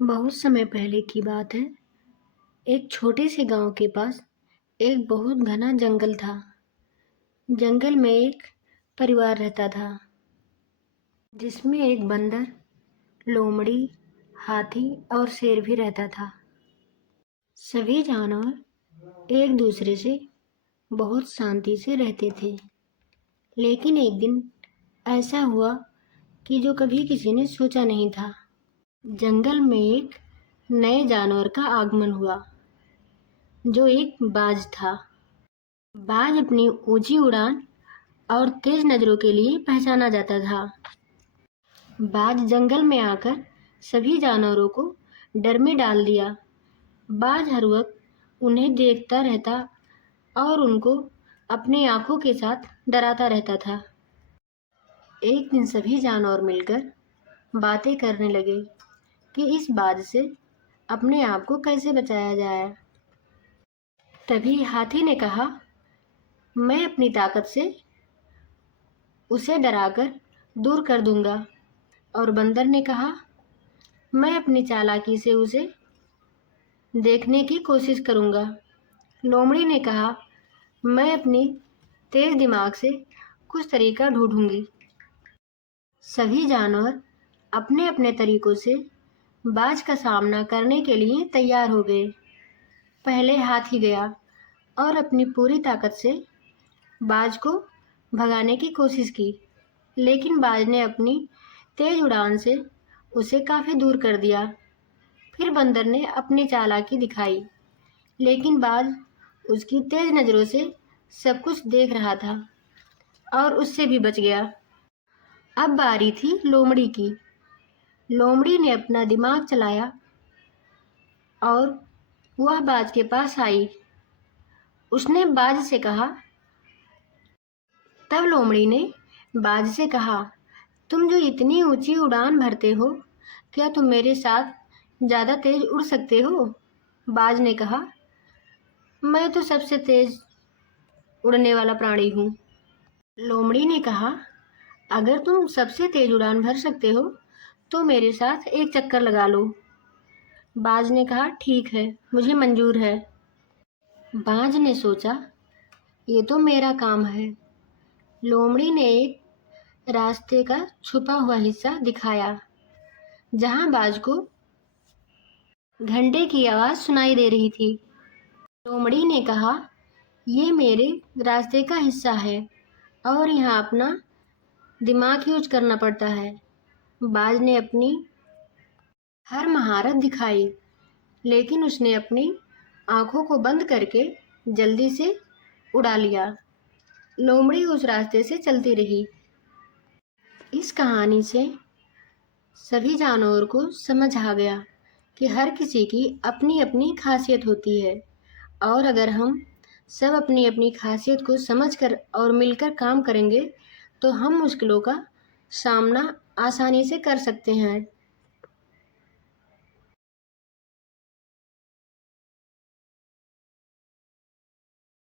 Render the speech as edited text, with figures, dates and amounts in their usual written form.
बहुत समय पहले की बात है। एक छोटे से गांव के पास एक बहुत घना जंगल था। जंगल में एक परिवार रहता था, जिसमें एक बंदर, लोमड़ी, हाथी और शेर भी रहता था। सभी जानवर एक दूसरे से बहुत शांति से रहते थे। लेकिन एक दिन ऐसा हुआ कि जो कभी किसी ने सोचा नहीं था। जंगल में एक नए जानवर का आगमन हुआ, जो एक बाज था। बाज अपनी ऊंची उड़ान और तेज नजरों के लिए पहचाना जाता था। बाज जंगल में आकर सभी जानवरों को डर में डाल दिया। बाज हर वक्त उन्हें देखता रहता और उनको अपनी आंखों के साथ डराता रहता था। एक दिन सभी जानवर मिलकर बातें करने लगे कि इस बाज से अपने आप को कैसे बचाया जाए। तभी हाथी ने कहा, मैं अपनी ताकत से उसे डराकर दूर कर दूंगा। और बंदर ने कहा, मैं अपनी चालाकी से उसे देखने की कोशिश करूंगा। लोमड़ी ने कहा, मैं अपनी तेज दिमाग से कुछ तरीका ढूंढूंगी। सभी जानवर अपने अपने तरीकों से बाज का सामना करने के लिए तैयार हो गए। पहले हाथी गया और अपनी पूरी ताकत से बाज को भगाने की कोशिश की, लेकिन बाज ने अपनी तेज उड़ान से उसे काफी दूर कर दिया। फिर बंदर ने अपनी चालाकी दिखाई, लेकिन बाज उसकी तेज नजरों से सब कुछ देख रहा था और उससे भी बच गया। अब बारी थी लोमड़ी की। लोमड़ी ने अपना दिमाग चलाया और वह बाज के पास आई। उसने बाज से कहा, तब लोमड़ी ने बाज से कहा, तुम जो इतनी ऊंची उड़ान भरते हो, क्या तुम मेरे साथ ज़्यादा तेज उड़ सकते हो? बाज ने कहा, मैं तो सबसे तेज उड़ने वाला प्राणी हूँ। लोमड़ी ने कहा, अगर तुम सबसे तेज उड़ान भर सकते हो तो मेरे साथ एक चक्कर लगा लो। बाज ने कहा, ठीक है, मुझे मंजूर है। बाज ने सोचा, ये तो मेरा काम है। लोमड़ी ने एक रास्ते का छुपा हुआ हिस्सा दिखाया, जहां बाज को घंटे की आवाज़ सुनाई दे रही थी। लोमड़ी ने कहा, ये मेरे रास्ते का हिस्सा है और यहाँ अपना दिमाग यूज करना पड़ता है। बाज ने अपनी हर महारत दिखाई, लेकिन उसने अपनी आंखों को बंद करके जल्दी से उड़ा लिया। लोमड़ी उस रास्ते से चलती रही। इस कहानी से सभी जानवरों को समझ आ गया कि हर किसी की अपनी अपनी खासियत होती है, और अगर हम सब अपनी अपनी खासियत को समझकर और मिलकर काम करेंगे तो हम मुश्किलों का सामना आसानी से कर सकते हैं।